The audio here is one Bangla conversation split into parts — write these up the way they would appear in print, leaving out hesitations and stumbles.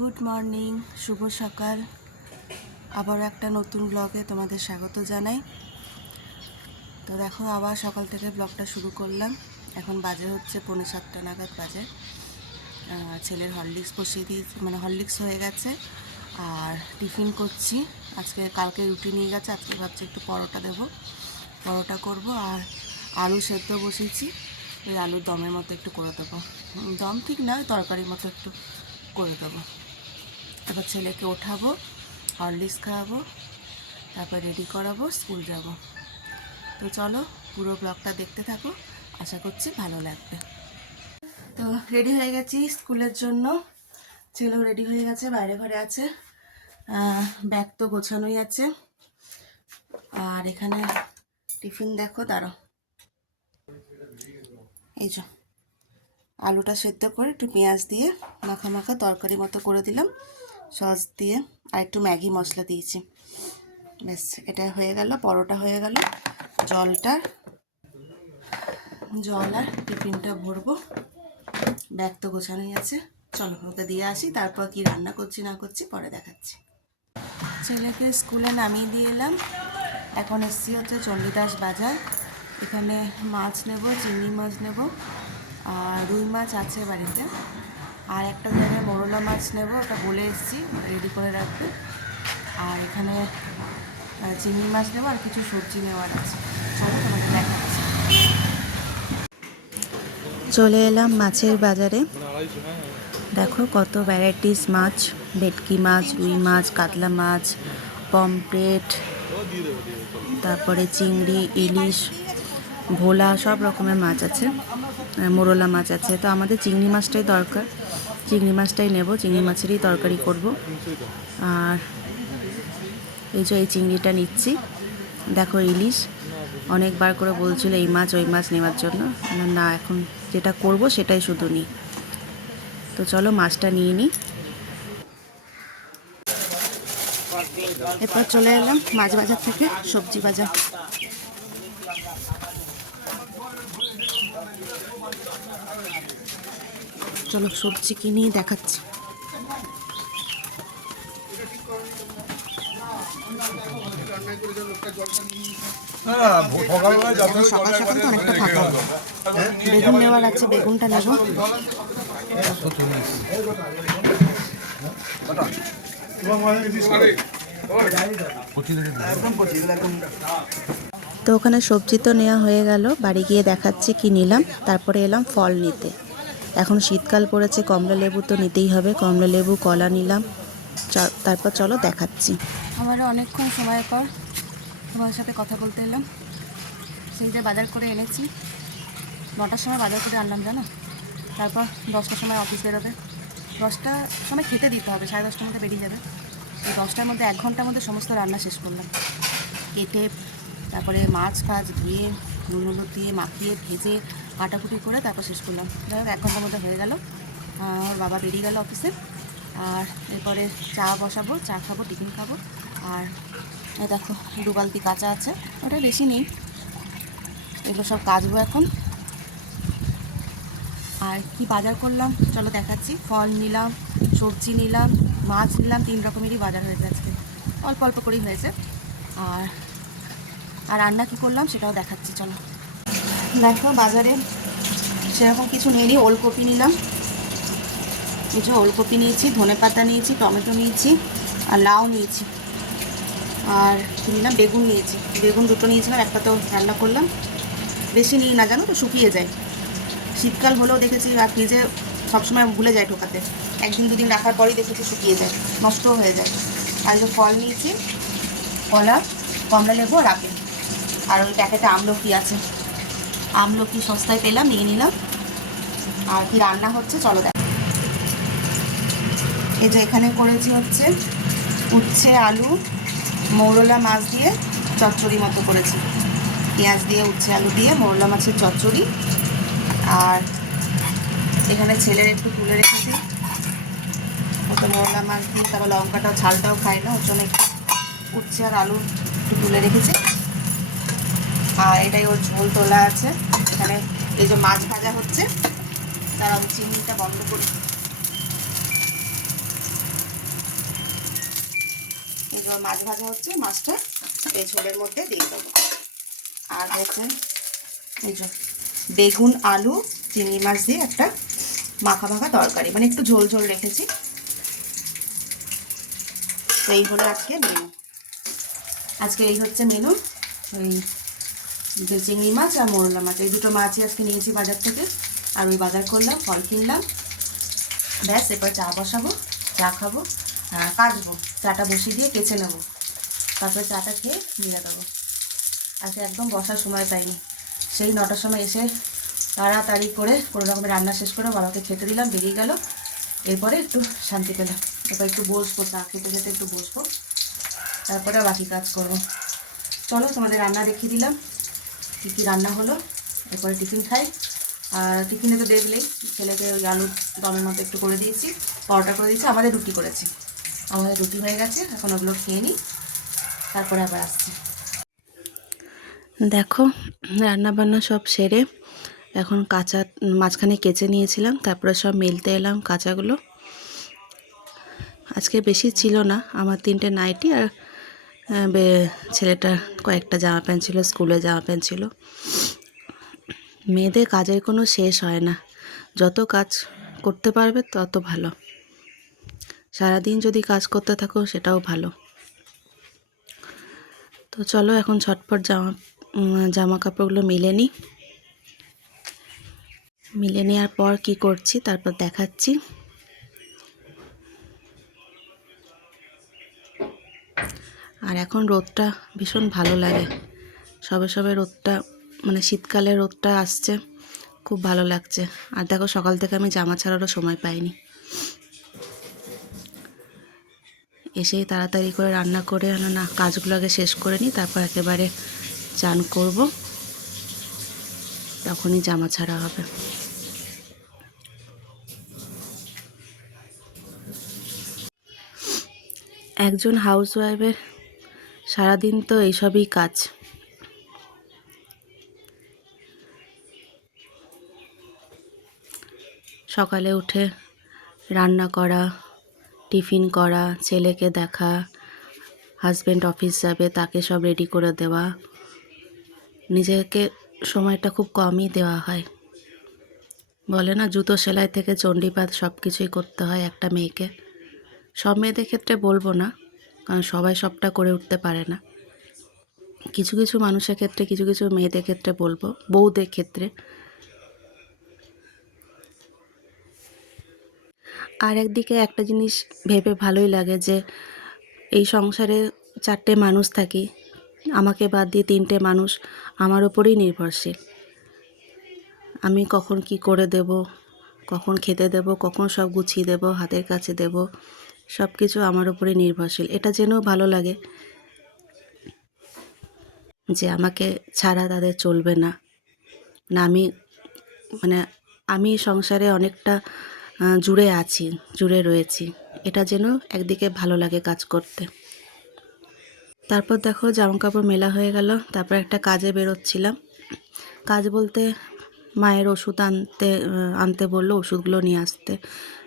গুড মর্নিং, শুভ সকাল। আবার একটা নতুন ব্লগে তোমাদের স্বাগত জানাই। তো দেখো, আবার সকাল থেকে ব্লগটা শুরু করলাম। এখন বাজে হচ্ছে 6:45 নাগাদ বাজে। ছেলের হরলিক্স বসিয়ে দিয়েছি, মানে হরলিক্স হয়ে গেছে। আর টিফিন করছি। কালকে রুটি নিয়ে গেছে, আজকে ভাবছি একটু পরোটা দেবো, পরোটা করব। আর আলু সেদ্ধ বসিয়েছি, ওই আলুর দমের মতো একটু করে দেবো। দম ঠিক না, তরকারির মতো একটু করে দেবো। তারপর ছেলেকে ওঠাবো, হরলিক্স খাওয়াবো, তারপর রেডি করাবো, স্কুল যাব। তো চলো, পুরো ব্লগটা দেখতে থাকো, আশা করছি ভালো লাগবে। তো রেডি হয়ে গেছি স্কুলের জন্য। ছেলেও রেডি হয়ে গেছে, বাইরে ঘরে আছে। ব্যাগ তো গোছানোই আছে। আর এখানে টিফিন দেখো, দাঁড়ো, এই যে আলুটা সেদ্ধ করে একটু পেঁয়াজ দিয়ে মাখা মাখা তরকারি মতো করে দিলাম, সস দিয়ে। আর একটু ম্যাগি মশলা দিয়েছি। ব্যাস, এটা হয়ে গেল, পরোটা হয়ে গেল। জল আর টিফিনটা ভরবো। ব্যাগ তো গোছানোই আছে। চলো ওকে দিয়ে আসি, তারপর কি রান্না করছি না করছি পরে দেখাচ্ছি। ছেলেকে স্কুলে নামিয়ে দিয়ে এলাম। এখন এসছি হচ্ছে চণ্ডীদাস বাজার। এখানে মাছ নেব, চিংড়ি মাছ নেব, আর রুই মাছ আছে বাড়িতে। আর একটা জায়গায় মোরলা মাছ নেব, ওটা বলে এসছি, রেডি করে রাখবে। আর এখানে চিংড়ি মাছ নেবো, আর কিছু সবজি নেওয়ার আছে। চলো তোমাকে দেখাচ্ছি। চলে এলাম মাছের বাজারে। দেখো কত ভ্যারাইটিস মাছ, ভেটকি মাছ, রুই মাছ, কাতলা মাছ, পমফ্রেট, তারপরে চিংড়ি, ইলিশ, ভোলা, সব রকমের মাছ আছে। মোরলা মাছ আছে। তো আমাদের চিংড়ি মাছটাই দরকার, চিংড়ি মাছটাই নেব, চিংড়ি মাছেরই তরকারি করব। আর এই যে এই চিংড়িটা নিচ্ছি। দেখো ইলিশ, অনেকবার করে বলছিল এই মাছ ওই মাছ নেওয়ার জন্য, না এখন যেটা করব সেটাই শুধু নিই। তো চলো মাছটা নিয়ে নিই। এরপর চলে এলাম মাছ বাজার থেকে সবজি বাজার। চলো সবজি কিনে দেখাচ্ছি। সকাল সকাল তো অনেকটা ফাঁকা। বেগুন নেওয়ার আছে, বেগুনটা নেব। তো ওখানে সবজি তো নেওয়া হয়ে গেল, বাড়ি গিয়ে দেখাচ্ছি কি নিলাম। তারপরে এলাম ফল নিতে। এখন শীতকাল পড়েছে, কমলা লেবু তো নিতেই হবে, কমলা লেবু, কলা নিলাম। তারপর চলো দেখাচ্ছি। আমার অনেকক্ষণ সময় পর তোমার সাথে কথা বলতে এলাম। সেই যে বাজার করে এনেছি, 9টার সময় বাজার করে আনলাম জানো। তারপর 10টার সময় অফিস বেরোবে, 10টার সময় খেতে দিতে হবে, 10:30টার মধ্যে বেরিয়ে যাবে। এই 10টার মধ্যে 1 ঘন্টার মধ্যে সমস্ত রান্না শেষ করলাম, কেটে, তারপরে মাছ ধুয়ে নুন হলুদ দিয়ে মাখিয়ে ভেজে কাটাকুটি করে তারপর শেষ করলাম। যাই হোক 1 ঘন্টার মধ্যে হয়ে গেল। ওর বাবা বেরিয়ে গেল অফিসে। আর এরপরে চা বসাবো, চা খাবো, টিফিন খাবো। আর দেখো 2 বালতি কাঁচা আছে, ওটা বেশি নেই, এগুলো সব কাচবো এখন। আর কি বাজার করলাম চলো দেখাচ্ছি। ফল নিলাম, সবজি নিলাম, মাছ নিলাম, 3 রকমেরই বাজার হয়েছে আজকে, অল্প অল্প করেই হয়েছে। আর রান্না কী করলাম সেটাও দেখাচ্ছি চলো। দেখো বাজারে সেরকম কিছু নিয়ে নিই। ওলকপি নিলাম, এই যে ওলকপি নিয়েছি, ধনেপাতা নিয়েছি, টমেটো নিয়েছি, আর লাউ নিয়েছি। আর কী নিলাম, বেগুন নিয়েছি। বেগুন 2টো নিয়েছিলাম, একটা তো রান্না করলাম। বেশি নিই না জানো তো, শুকিয়ে যায়। শীতকাল হলেও দেখেছি, আর ফ্রিজে সবসময় ভুলে যায় ঢোকাতে, 1 দিন 2 দিন রাখার পরেই দেখেছি শুকিয়ে যায়, নষ্টও হয়ে যায়। আর যে ফল নিয়েছি, কলা, কমলা লেবু আর আপেল। আর ওই প্যাকেটে আমলকি আছে, আমলকি সস্তায় পেলাম, নিয়ে নিলাম। আর কি রান্না হচ্ছে চলো দেখ। এই যে এখানে করেছি হচ্ছে উচ্ছে, আলু, মৌরলা মাছ দিয়ে চচ্চড়ি মতো করেছি, পেঁয়াজ দিয়ে উচ্ছে আলু দিয়ে মৌরলা মাছের চচ্চড়ি। আর এখানে ছেলের একটু তুলে রেখেছি, ও তো মৌরলা মাছ দিয়ে তারপর লঙ্কাটাও ঝালটাও খাই না, ওর জন্য একটু উচ্ছে আর আলু একটু তুলে রেখেছি। আর এটাই ওর ঝোল তোলা আছে। এখানে এই যে মাছ ভাজা হচ্ছে, তারা চিংড়িটা বন্ধ করি। এই যে মাছ ভাজা হচ্ছে, মাছটা এই ঝোলের মধ্যে দিয়ে দেবো। আর হচ্ছে এই যে বেগুন আলু চিংড়ি মাছ দিয়ে একটা মাখা মাখা তরকারি, মানে একটু ঝোল ঝোল রেখেছি। তো এই হলো আজকে মেনু। আজকে এই হচ্ছে মেনু। ওই যে চিংড়ি মাছ আর মোরলা মাছ, এই দুটো মাছই আজকে নিয়েছি বাজার থেকে। আর ওই বাজার করলাম, ফল কিনলাম, ব্যাস। এরপর চা বসাবো, চা খাবো, কাচবো, চাটা বসিয়ে দিয়ে কেচে নেবো, তারপরে চাটা খেয়ে নিয়ে দেবো। আজকে একদম বসার সময় পাইনি, সেই 9টার সময় এসে তাড়াতাড়ি করে কোনো রকমের রান্না শেষ করে বাবাকে খেতে দিলাম, বেরিয়ে গেল। এরপরে একটু শান্তি পেলাম, এরপর একটু বসবো, চা খেতে খেতে একটু বসবো, তারপরে বাকি কাজ করবো। চলো তোমাদের রান্না দেখিয়ে দিলাম কী কী রান্না হলো। এরপরে টিফিন খাই। আর টিফিনে তো দেখলেই ছেলেকে ওই আলুর দমের মতো একটু করে দিয়েছি, পরোটা করে দিয়েছি, আমাদের রুটি করেছি। আমাদের রুটি হয়ে গেছে, এখন ওগুলো খেয়ে নিই, তারপরে আবার আসছি। দেখো রান্নাবান্না সব সেরে এখন কাঁচা মাঝখানে কেচে নিয়েছিলাম, তারপরে সব মেলতে এলাম কাঁচাগুলো। আজকে বেশি ছিল না, আমার 3টে নাইটি আর ছেলেটার কয়েকটা জামা প্যান্ট ছিল, স্কুলে জামা প্যান্ট ছিল। মেয়েদের কাজের কোনো শেষ হয় না, যত কাজ করতে পারবে তত ভালো। সারাদিন যদি কাজ করতে থাকো সেটাও ভালো। তো চলো এখন ঝটপট জামা কাপড়গুলো মিলে নিই। মিলে নেওয়ার পর কি করছি তারপর দেখাচ্ছি। আর এখন রোদটা ভীষণ ভালো লাগে, সবে সবে রোদটা, মানে শীতকালে রোদটা আসছে, খুব ভালো লাগছে। আর দেখো সকাল থেকে আমি জামা ছাড়ারও সময় পাইনি, এসেই তাড়াতাড়ি করে রান্না করে না কাজগুলো আগে শেষ করে নিই, তারপর একেবারে চান করব, তখনই জামা ছাড়া হবে। একজন হাউসওয়াইফের সারাদিন তো এইসবই কাজ। সকালে উঠে রান্না করা, টিফিন করা, ছেলেকে দেখা, হাজব্যান্ড অফিস যাবে তাকে সব রেডি করে দেওয়া, নিজেকে সময়টা খুব কমই দেওয়া হয়। বলে না জুতো সেলাই থেকে চণ্ডীপাঠ সব কিছুই করতে হয় একটা মেয়েকে। সব মেয়েদের ক্ষেত্রে বলবো না, কারণ সবাই সবটা করে উঠতে পারে না। কিছু কিছু মানুষের ক্ষেত্রে, কিছু কিছু মেয়েদের ক্ষেত্রে বলবো, বউদের ক্ষেত্রে। আর একদিকে একটা জিনিস ভেবে ভালোই লাগে যে এই সংসারে 4টে মানুষ থাকি, আমাকে বাদ দিয়ে 3টে মানুষ আমার ওপরেই নির্ভরশীল। আমি কখন কি করে দেব, কখন খেতে দেব, কখন সব গুছিয়ে দেব, হাতের কাছে দেব, সব কিছু আমার ওপরে নির্ভরশীল। এটা জেনেও ভালো লাগে যে আমাকে ছাড়া তাদের চলবে না। না আমি সংসারে অনেকটা জুড়ে আছি, জুড়ে রয়েছি, এটা জেনেও একদিকে ভালো লাগে কাজ করতে। তারপর দেখো জামা কাপড় মেলা হয়ে গেল, তারপর একটা কাজে বেরোচ্ছিলাম। কাজ বলতে মায়ের ওষুধ আনতে বললো, ওষুধগুলো নিয়ে আসতে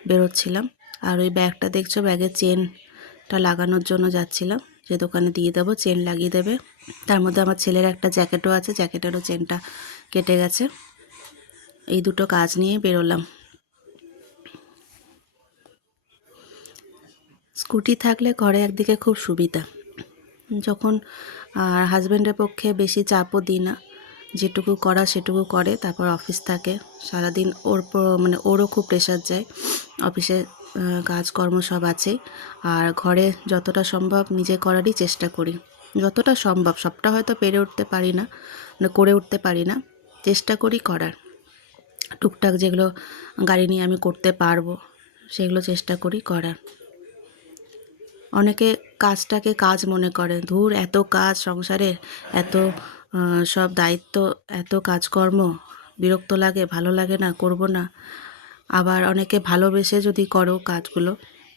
বেরোচ্ছিলাম। আর ওই ব্যাগটা দেখছো, ব্যাগের চেনটা লাগানোর জন্য যাচ্ছিলাম, যে দোকানে দিয়ে দেবো, চেন লাগিয়ে দেবে। তার মধ্যে আমার ছেলের একটা জ্যাকেটও আছে, জ্যাকেটেরও চেনটা কেটে গেছে। এই দুটো কাজ নিয়ে বেরোলাম। স্কুটি থাকলে ঘরে একদিকে খুব সুবিধা, যখন আর হাজব্যান্ডের পক্ষে বেশি চাপও দিই না, যেটুকু করা সেটুকু করে, তারপর অফিস থাকে সারাদিন, ওরও খুব প্রেশার যায়, অফিসে কাজকর্ম সব আছে। আর ঘরে যতটা সম্ভব নিজে করারই চেষ্টা করি, যতটা সম্ভব। সবটা হয়তো পেরে উঠতে পারি না, করে উঠতে পারি না, চেষ্টা করি করার। টুকটাক যেগুলো গাড়ি নিয়ে আমি করতে পারবো সেগুলো চেষ্টা করি করার। অনেকে কাজটাকে কাজ মনে করে, ধুর এত কাজ সংসারে, এত সব দায়িত্ব, এত কাজকর্ম, বিরক্ত লাগে, ভালো লাগে না, করব না। আবার অনেকে ভালোবেসে যদি করো কাজগুলো,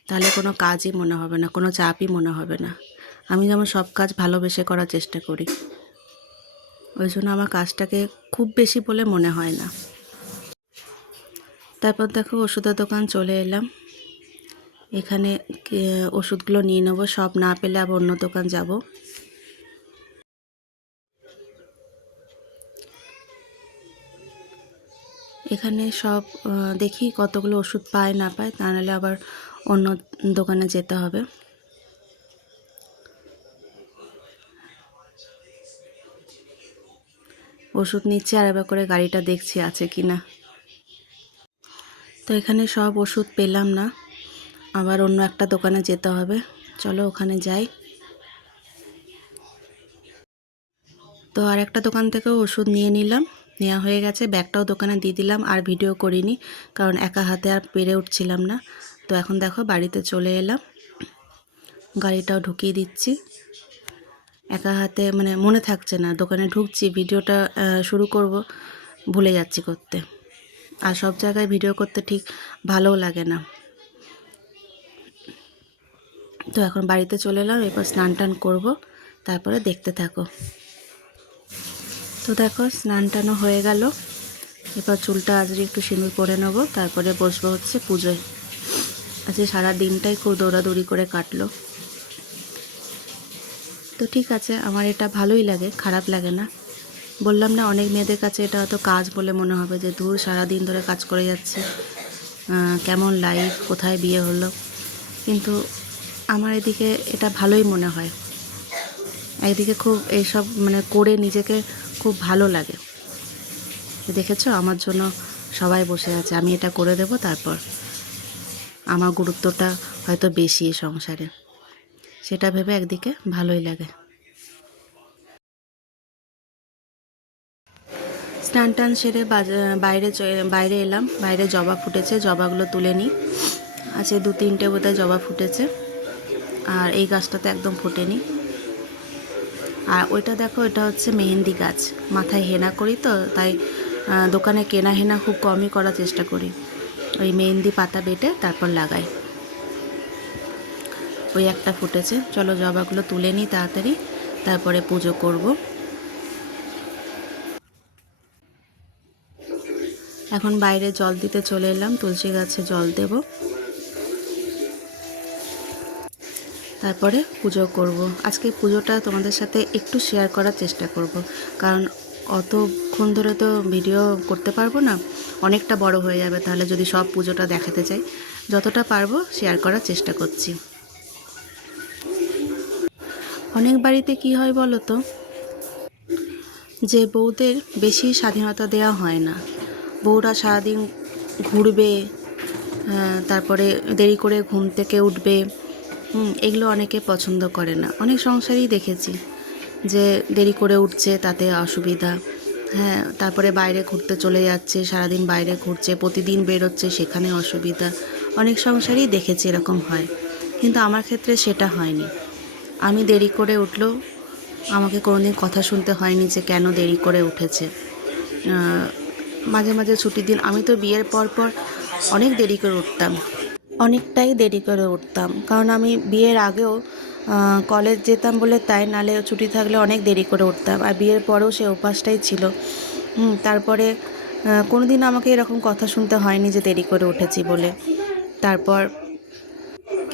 তাহলে কোনো কাজই মনে হবে না, কোনো চাপই মনে হবে না। আমি যেমন সব কাজ ভালোবেসে করার চেষ্টা করি, ওই জন্য আমার কাজটাকে খুব বেশি বলে মনে হয় না। তারপর দেখো ওষুধের দোকান চলে এলাম, এখানে ওষুধগুলো নিয়ে নেবো, সব না পেলে আবার অন্য দোকান যাব। এখানে সব দেখি কতগুলো ওষুধ পায় না পায়, তা নাহলে আবার অন্য দোকানে যেতে হবে। ওষুধ নিচ্ছি আর এবার করে গাড়িটা দেখছি আছে কি না। তো এখানে সব ওষুধ পেলাম না, আবার অন্য একটা দোকানে যেতে হবে। চলো ওখানে যাই। তো আর একটা দোকান থেকেও ওষুধ নিয়ে নিলাম, নেওয়া হয়ে গেছে। ব্যাগটাও দোকানে দিয়ে দিলাম, আর ভিডিও করিনি কারণ একা হাতে আর পেরে উঠছিলাম না। তো এখন দেখো বাড়িতে চলে এলাম, গাড়িটাও ঢুকিয়ে দিচ্ছি। একা হাতে মানে মনে থাকছে না, দোকানে ঢুকছি ভিডিওটা শুরু করব, ভুলে যাচ্ছি করতে। আর সব জায়গায় ভিডিও করতে ঠিক ভালোও লাগে না। তো এখন বাড়িতে চলে এলাম, এরপর স্নান টান করবো, তারপরে দেখতে থাকো। তো দেখো স্নান টানও হয়ে গেল, এরপর চুলটা আজকে একটু সিঁদুর পরে নেবো, তারপরে বসবো হচ্ছে পুজোয়। আজকে সারা দিনটাই খুব দৌড়াদৌড়ি করে কাটলো। তো ঠিক আছে, আমার এটা ভালোই লাগে, খারাপ লাগে না। বললাম না, অনেক মেয়েদের কাছে এটা হয়তো কাজ বলে মনে হবে, যে দূর সারাদিন ধরে কাজ করে যাচ্ছে, কেমন লাইফ, কোথায় বিয়ে হলো। কিন্তু আমার এদিকে এটা ভালোই মনে হয়। একদিকে খুব এইসব মানে করে নিজেকে খুব ভালো লাগে। দেখেছো, আমার জন্য সবাই বসে আছে, আমি এটা করে দেব, তারপর আমার গুরুত্বটা হয়তো বেশি সংসারে, সেটা ভেবে একদিকে ভালোই লাগে। স্নান টান সেরে বাইরে এলাম, বাইরে জবা ফুটেছে, জবাগুলো তুলে নিই। আছে 2-3টে বোধহয় জবা ফুটেছে, আর এই গাছটাতে একদম ফোটেনি। আর ওইটা দেখো, এটা হচ্ছে মেহেন্দি গাছ। মাথায় হেনা করি তো, তাই দোকানে কেনা হেনা খুব কমই করার চেষ্টা করি। ওই মেহেন্দি পাতা বেটে তারপর লাগাই। ওই একটা ফুটেছে, চলো জবাগুলো তুলে নিই তাড়াতাড়ি, তারপরে পুজো করব। এখন বাইরে জল দিতে চলে এলাম, তুলসী গাছে জল দেব, তারপরে পুজো করব। আজকে পুজোটা তোমাদের সাথে একটু শেয়ার করার চেষ্টা করব, কারণ অতক্ষণ ধরে তো ভিডিও করতে পারবো না, অনেকটা বড় হয়ে যাবে তাহলে যদি সব পুজোটা দেখাতে চাই। যতটা পারবো শেয়ার করার চেষ্টা করছি। অনেক বাড়িতে কি হয় বলো তো, যে বউদের বেশি স্বাধীনতা দেওয়া হয় না। বউরা সারাদিন ঘুরবে, তারপরে দেরি করে ঘুম থেকে উঠবে, এগুলো অনেকে পছন্দ করে না। অনেক সংসারেই দেখেছি যে দেরি করে উঠছে, তাতে অসুবিধা। হ্যাঁ, তারপরে বাইরে ঘুরতে চলে যাচ্ছে, সারাদিন বাইরে ঘুরছে, প্রতিদিন বেরোচ্ছে, সেখানে অসুবিধা। অনেক সংসারেই দেখেছি এরকম হয়, কিন্তু আমার ক্ষেত্রে সেটা হয়নি। আমি দেরি করে উঠলেও আমাকে কোনোদিন কথা শুনতে হয়নি যে কেন দেরি করে উঠেছে। মাঝে মাঝে ছুটির দিন, আমি তো বিয়ের পর অনেক দেরি করে উঠতাম, অনেকটাই দেরি করে উঠতাম। কারণ আমি বিয়ের আগেও কলেজ যেতাম বলে তাই, নালে ছুটি থাকলে অনেক দেরি করে উঠতাম, আর বিয়ের পরেও সে অভ্যাসটাই ছিল। তারপরে কোনো দিন আমাকে এরকম কথা শুনতে হয়নি যে দেরি করে উঠেছি বলে। তারপর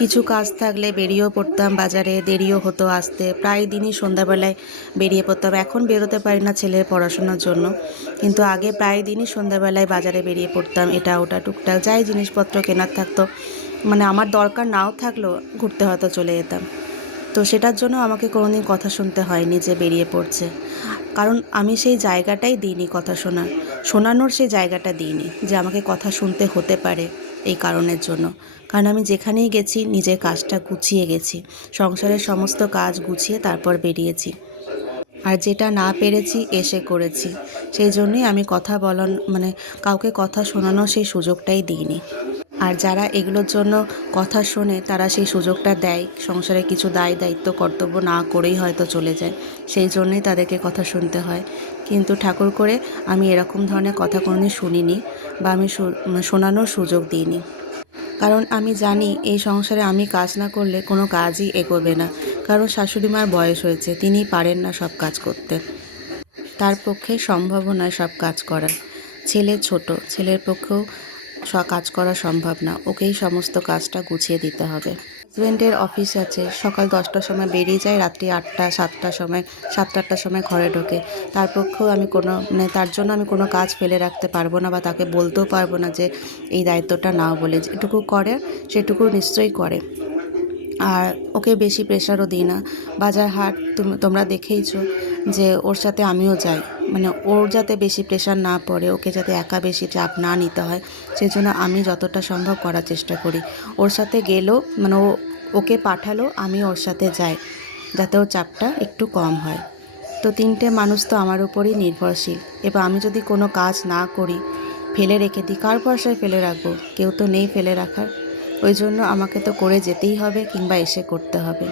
কিছু কাজ থাকলে বেরিয়েও পড়তাম বাজারে, দেরিও হতো আসতে, প্রায় দিনই সন্ধ্যাবেলায় বেরিয়ে পড়তাম। এখন বেরোতে পারি না ছেলের পড়াশোনার জন্য, কিন্তু আগে প্রায় দিনই সন্ধ্যাবেলায় বাজারে বেরিয়ে পড়তাম। এটা ওটা টুকটাক যাই জিনিসপত্র কেনার থাকতো, মানে আমার দরকার নাও থাকলেও ঘুরতে হয়তো চলে যেতাম। তো সেটার জন্য আমাকে কোনোদিন কথা শুনতে হয়নি যে বেরিয়ে পড়ছে, কারণ আমি সেই জায়গাটাই দিইনি কথা শোনানোর সেই জায়গাটা দিইনি যে আমাকে কথা শুনতে হতে পারে। এই কারণের জন্য, কারণ আমি যেখানেই গেছি নিজের কাজটা গুছিয়ে গেছি, সংসারের সমস্ত কাজ গুছিয়ে তারপর বেরিয়েছি। আর যেটা না পেরেছি এসে করেছি, সেই জন্যই আমি কথা বলার মানে কাউকে কথা শোনানোর সেই সুযোগটাই দিইনি। আর যারা এগুলোর জন্য কথা শোনে তারা সেই সুযোগটা দেয়, সংসারে কিছু দায় দায়িত্ব কর্তব্য না করেই হয়তো চলে যায়, সেই জন্যই তাদেরকে কথা শুনতে হয়। কিন্তু ঠাকুর করে আমি এরকম ধরনের কথা কোনোদিন শুনিনি, বা আমি শোনানোর সুযোগ দিইনি। কারণ আমি জানি এই সংসারে আমি কাজ না করলে কোনো কাজই এগোবে না। কারণ শাশুড়ি মার বয়স হয়েছে, তিনি পারেন না সব কাজ করতে, তার পক্ষে সম্ভব নয় সব কাজ করা। ছেলে ছোট, ছেলের পক্ষেও কাজ করা সম্ভব না, ওকেই সমস্ত কাজটা গুছিয়ে দিতে হবে। হাজব্যান্ডের অফিস আছে, সকাল 10টার সময় বেরিয়ে যায়, রাত্রি 8টা 7টার সময় 7-8টার সময় ঘরে ঢোকে। তার পক্ষেও আমি তার জন্য আমি কোনো কাজ ফেলে রাখতে পারবো না, বা তাকে বলতেও পারবো না যে এই দায়িত্বটা নাও বলে। যেটুকু করে সেটুকু নিশ্চয়ই করে। আর ওকে বেশি প্রেশারও দিই না। বাজার হাট তোমরা দেখেইছো যে ওর সাথে আমিও যাই, মানে ওর যাতে বেশি প্রেশার না পড়ে, ওকে যাতে একা বেশি চাপ না নিতে হয়, সেজন্য আমি যতটা সম্ভব করার চেষ্টা করি। ওর সাথে গেলেও মানে ওকে পাঠালো আমি ওর সাথে যাই, যাতে ওর চাপটা একটু কম হয়। তো 3টে মানুষ তো আমার উপরই নির্ভরশীল। এবার আমি যদি কোনো কাজ না করি, ফেলে রেখে দিই, কার ভরসায় ফেলে রাখবো? কেউ তো নেই ফেলে রাখার। ওই জন্য আমাকে তো করে যেতেই হবে, কিংবা এসে করতে হবে।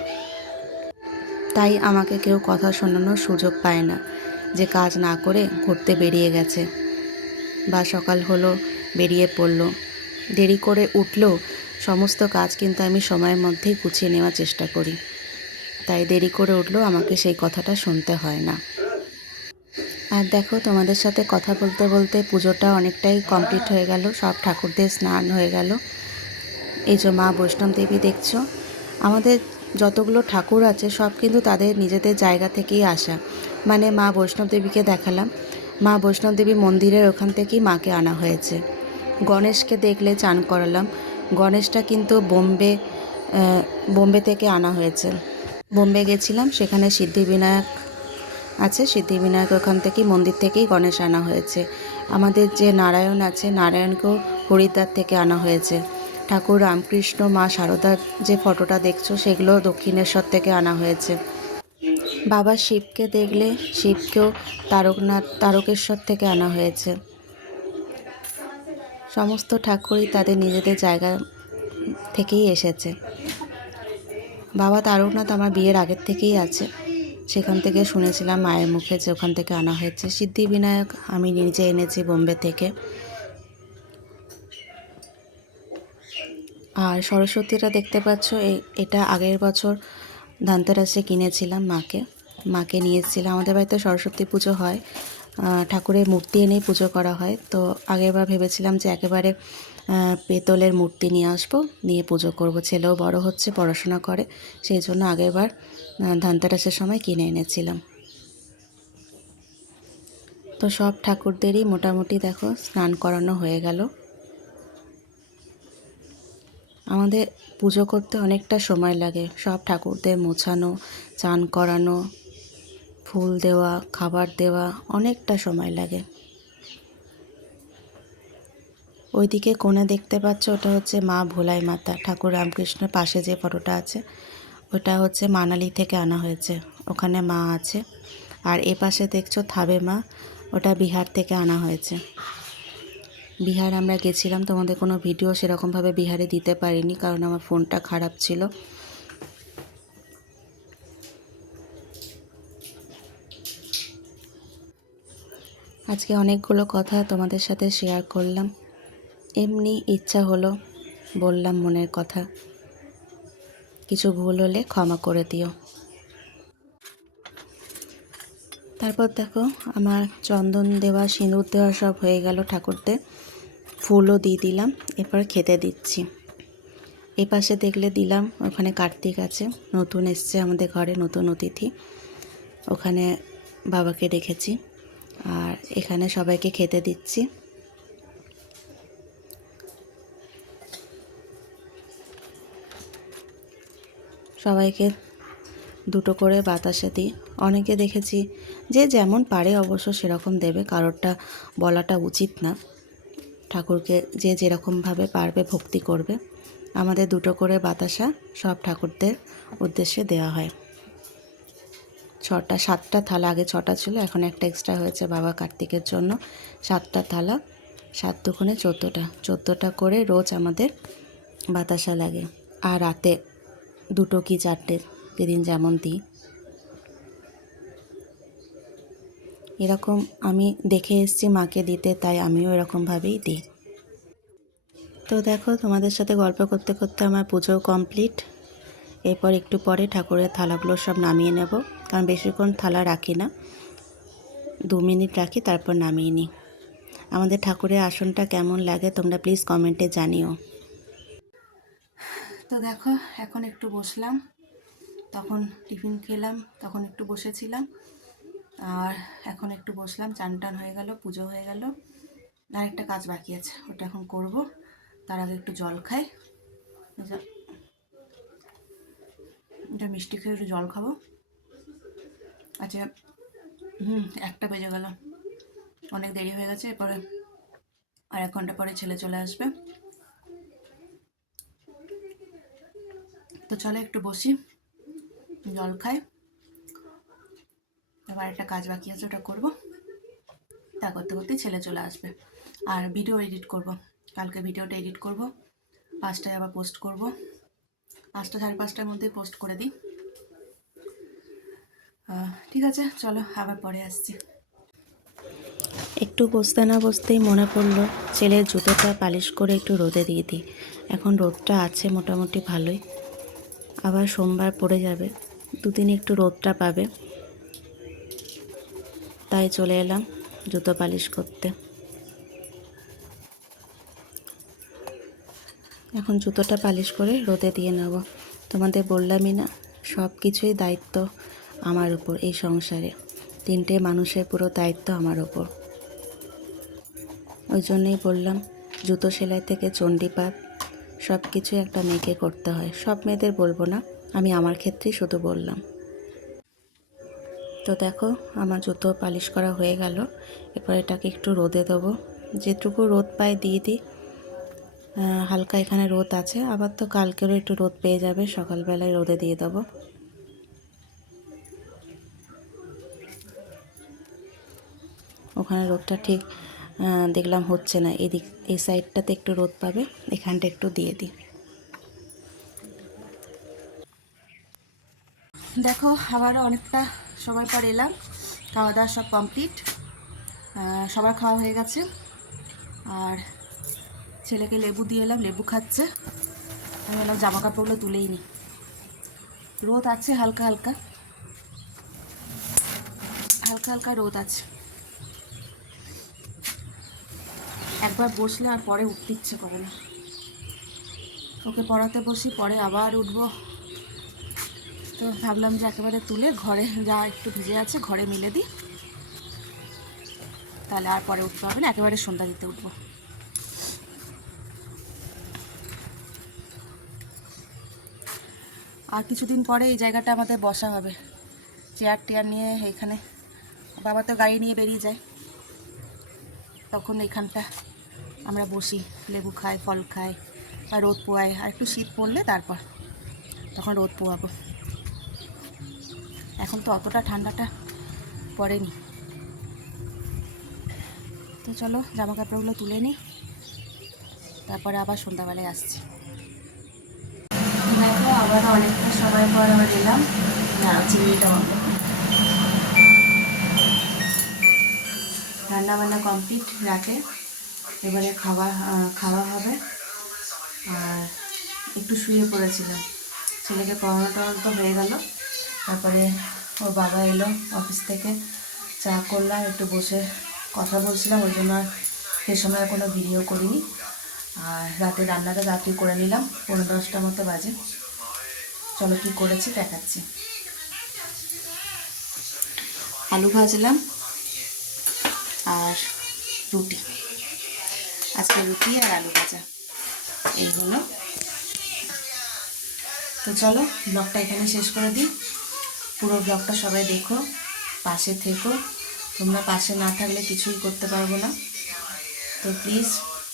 তাই আমাকে কেউ কথা শোনানোর সুযোগ পায় না যে কাজ না করে ঘুরতে বেরিয়ে গেছে, বা সকাল হলো বেরিয়ে পড়লো। দেরি করে উঠলেও সমস্ত কাজ কিন্তু আমি সময়ের মধ্যেই গুছিয়ে নেওয়ার চেষ্টা করি, তাই দেরি করে উঠলেও আমাকে সেই কথাটা শুনতে হয় না। আর দেখো, তোমাদের সাথে কথা বলতে বলতে পুজোটা অনেকটাই কমপ্লিট হয়ে গেল, সব ঠাকুরদের স্নান হয়ে গেল। এই যে মা বৈষ্ণব দেবী দেখছো, আমাদের যতগুলো ঠাকুর আছে সব কিন্তু তাদের নিজেদের জায়গা থেকেই আসা। মানে মা বৈষ্ণব দেবীকে দেখালাম, মা বৈষ্ণব দেবী মন্দিরের ওখান থেকেই মাকে আনা হয়েছে। গণেশকে দেখলে চান করালাম, গণেশটা কিন্তু বোম্বে থেকে আনা হয়েছে। বোম্বে গেছিলাম, সেখানে সিদ্ধিবিনায়ক আছে, সিদ্ধিবিনায়ক ওখান থেকেই মন্দির থেকেই গণেশ আনা হয়েছে। আমাদের যে নারায়ণ আছে, নারায়ণকেও হরিদ্বার থেকে আনা হয়েছে। ঠাকুর রামকৃষ্ণ, মা শারদার যে ফটোটা দেখছো, সেগুলো দক্ষিণেশ্বর থেকে আনা হয়েছে। বাবা শিবকে দেখলে, শিবকেও তারকেশ্বর থেকে আনা হয়েছে। সমস্ত ঠাকুরই তাদের নিজেদের জায়গা থেকেই এসেছে। বাবা তারকনাথ আমার বিয়ের আগের থেকেই আছে, সেখান থেকে শুনেছিলাম মায়ের মুখে যে ওখান থেকে আনা হয়েছে। সিদ্ধিবিনায়ক আমি নিজে এনেছি বোম্বে থেকে। আর সরস্বতীটা দেখতে পাচ্ছ, এটা আগের বছর ধানতেরাসে কিনেছিলাম, মাকে নিয়েছিলাম। আমাদের বাড়িতে সরস্বতী পুজো হয়, ঠাকুরের মূর্তি এনেই পুজো করা হয়। তো আগেরবার ভেবেছিলাম যে একেবারে পেতলের মূর্তি নিয়ে আসবো, নিয়ে পুজো করব। ছেলেও বড় হচ্ছে, পড়াশোনা করে, সেই জন্য আগেরবার ধানতেরাসের সময় কিনে এনেছিলাম। তো সব ঠাকুরদেরই মোটামুটি দেখো স্নান করানো হয়ে গেল। আমাদের পুজো করতে অনেকটা সময় লাগে, সব ঠাকুরদের মোছানো, চান করানো, ফুল দেওয়া, খাবার দেওয়া, অনেকটা সময় লাগে। ওইদিকে কোণে দেখতে পাচ্ছ, ওটা হচ্ছে মা ভোলাই মাতা। ঠাকুর রামকৃষ্ণের পাশে যে ফটোটা আছে, ওটা হচ্ছে মানালি থেকে আনা হয়েছে, ওখানে মা আছে। আর এ পাশে দেখছো থাবে মা, ওটা বিহার থেকে আনা হয়েছে। বিহার আমরা গেছিলাম, তোমাদের কোনো ভিডিও সেরকমভাবে বিহারে দিতে পারিনি, কারণ আমার ফোনটা খারাপ ছিল। আজকে অনেকগুলো কথা তোমাদের সাথে শেয়ার করলাম, এমনি ইচ্ছা হলো বললাম মনের কথা। কিছু ভুল হলে ক্ষমা করে দিও। তারপর দেখো, আমার চন্দন দেওয়া, সিঁদুর দেওয়া সব হয়ে গেল ঠাকুরদের, ফুলও দিয়ে দিলাম। এরপর খেতে দিচ্ছি। এই পাশে দেখলে দিলাম, ওখানে কার্তিক আছে, নতুন এসছে আমাদের ঘরে, নতুন অতিথি, ওখানে বাবাকে রেখেছি। আর এখানে সবাইকে খেতে দিচ্ছি। সবাইকে দুটো করে বাতাসা দিই। অনেকে দেখেছি যে যেমন পারে অবশ্য সেরকম দেবে, কারোরটা বলাটা উচিত না। ঠাকুরকে যে যেরকমভাবে পারবে ভক্তি করবে। আমাদের দুটো করে বাতাসা সব ঠাকুরদের উদ্দেশ্যে দেওয়া হয়। 7টা থালা, আগে 6টা ছিল, এখন একটা এক্সট্রা হয়েছে বাবা কার্তিকের জন্য। 7টা থালা, 7 দুগুণে 14টা করে রোজ আমাদের বাতাসা লাগে। আর রাতে 2 কি 4টে, যেদিন যেমন দিই। এরকম আমি দেখে এসেছি মাকে দিতে, তাই আমিও এরকমভাবেই দিই। তো দেখো, তোমাদের সাথে গল্প করতে করতে আমার পুজো কমপ্লিট। এরপর একটু পরে ঠাকুরের থালাগুলো সব নামিয়ে নেব, কারণ বেশিক্ষণ থালা রাখি না, 2 মিনিট রাখি, তারপর নামিয়ে নিই। আমাদের ঠাকুরের আসনটা কেমন লাগে তোমরা প্লিজ কমেন্টে জানিও। তো দেখো এখন একটু বসলাম, তখন টিফিন খেলাম, তখন একটু বসেছিলাম, আর এখন একটু বসলাম, চান টান হয়ে গেল, পুজো হয়ে গেল, আর একটা কাজ বাকি আছে, ওটা এখন করব। তার আগে একটু জল খাই, এটা মিষ্টি খেয়ে একটু জল খাবো। আচ্ছা, একটা বেজে গেল, অনেক দেরি হয়ে গেছে। এরপরে আর 1 ঘন্টা পরে ছেলে চলে আসবে। তো চলো একটু বসি, জল খাই, আবার একটা কাজ বাকি আছে, ওটা করবো। তা করতে করতেই ছেলে চলে আসবে। আর ভিডিও এডিট করব, কালকে ভিডিওটা এডিট করব, 5টায় আবার পোস্ট করব, 5টা 5:30টার মধ্যেই পোস্ট করে দিই। ঠিক আছে, চলো আবার পরে আসছি। একটু বসতে না বসতেই মনে পড়লো ছেলের জুতোটা পালিশ করে একটু রোদে দিয়ে দিই। এখন রোদটা আছে মোটামুটি ভালোই, আবার সোমবার পড়ে যাবে, দুদিন একটু রোদটা পাবে, তাই চলে এলাম জুতো পালিশ করতে। এখন জুতোটা পালিশ করে রোদে দিয়ে নেব। তোমাদের বললামই না, সব কিছুই দায়িত্ব আমার উপর, এই সংসারে 3টে মানুষের পুরো দায়িত্ব আমার ওপর। ওই জন্যই বললাম, জুতো সেলাই থেকে চণ্ডীপাঠ সব কিছুই একটা মেয়েকে করতে হয়। সব মেয়েদের বলবো না, আমি আমার ক্ষেত্রেই শুধু বললাম। তো দেখো আমার জুতো পালিশ করা হয়ে গেল, এরপর এটাকে একটু রোদে দেবো, যেটুকু রোদ পায় দিয়ে দিই। হালকা এখানে রোদ আছে, আবার তো কালকেরও একটু রোদ পেয়ে যাবে, সকালবেলায় রোদে দিয়ে দেবো। ওখানে রোদটা ঠিক দেখলাম হচ্ছে না, এদিক এই সাইডটাতে একটু রোদ পাবে, এখানটা একটু দিয়ে দিই। দেখো আবারও অনেকটা সময় পর এলাম, খাওয়া দাওয়া সব কমপ্লিট, সবার খাওয়া হয়ে গেছে। আর ছেলেকে লেবু দিয়ে এলাম, লেবু খাচ্ছে। আমি এলাম জামা কাপড়গুলো তুলেই নিই, রোদ আছে হালকা হালকা, হালকা হালকা রোদ আছে। একবার বসলে আর পরে উঠতে ইচ্ছে করে না। ওকে পড়াতে বসি, পরে আবার উঠবো। তো ভাবলাম যে একেবারে তুলে ঘরে যা একটু ভিজে আছে ঘরে মিলে দিই, তাহলে আর পরে উঠতে হবে না, একেবারে সন্ধ্যা দিতে উঠবো। আর কিছুদিন পরে এই জায়গাটা আমাদের বসা হবে, চেয়ার টেয়ার নিয়ে এইখানে। বাবা তো গাড়ি নিয়ে বেরিয়ে যায়, তখন এইখানটা আমরা বসি, লেবু খাই, ফল খাই, আর রোদ পোয়াই। আর একটু শীত পড়লে তারপর তখন রোদ পোয়াবো, এখন তো অতটা ঠান্ডাটা পড়েনি। তো চলো জামা কাপড়গুলো তুলে নিই, তারপরে আবার সন্ধ্যাবেলায় আসছি। দেখো আবার অনেকটা সময় পর আবার এলাম, চিংড়িটা বন্ধ। রান্না বান্না কমপ্লিট রাতে, এবারে খাওয়া হবে। আর একটু শুয়ে পড়েছিলাম, ছেলেকে পড়ানো টড়ানো তো হয়ে গেল। তারপরে ওর বাবা এলো অফিস থেকে, চা করলাম, একটু বসে কথা বলছিলাম, ওই জন্য আর সে সময় কোনো ভিডিও করিনি। আর রাতে রান্নাটা রাত্রি করে নিলাম, 9:30 মতো বাজে। চলো কী করেছি দেখাচ্ছি। আলু ভাজলাম আর রুটি, আজকে রুটি আর আলু ভাজা, এই হলো। তো চলো ব্লগটা এখানে শেষ করে দিই। পুরো ব্লগটা সবাই দেখো, পাশে থেকো, তোমরা পাশে না থাকলে কিছুই করতে পারবো না। তো প্লিজ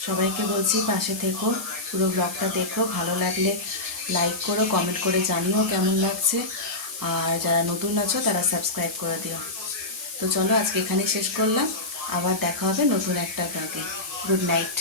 সবাইকে বলছি পাশে থেকো, পুরো ব্লগটা দেখো, ভালো লাগলে লাইক করো, কমেন্ট করে জানিও কেমন লাগছে। আর যারা নতুন আছো তারা সাবস্ক্রাইব করে দিও। তো চলো আজকে এখানেই শেষ করলাম, আবার দেখা হবে নতুন একটা ব্লগে। Good night.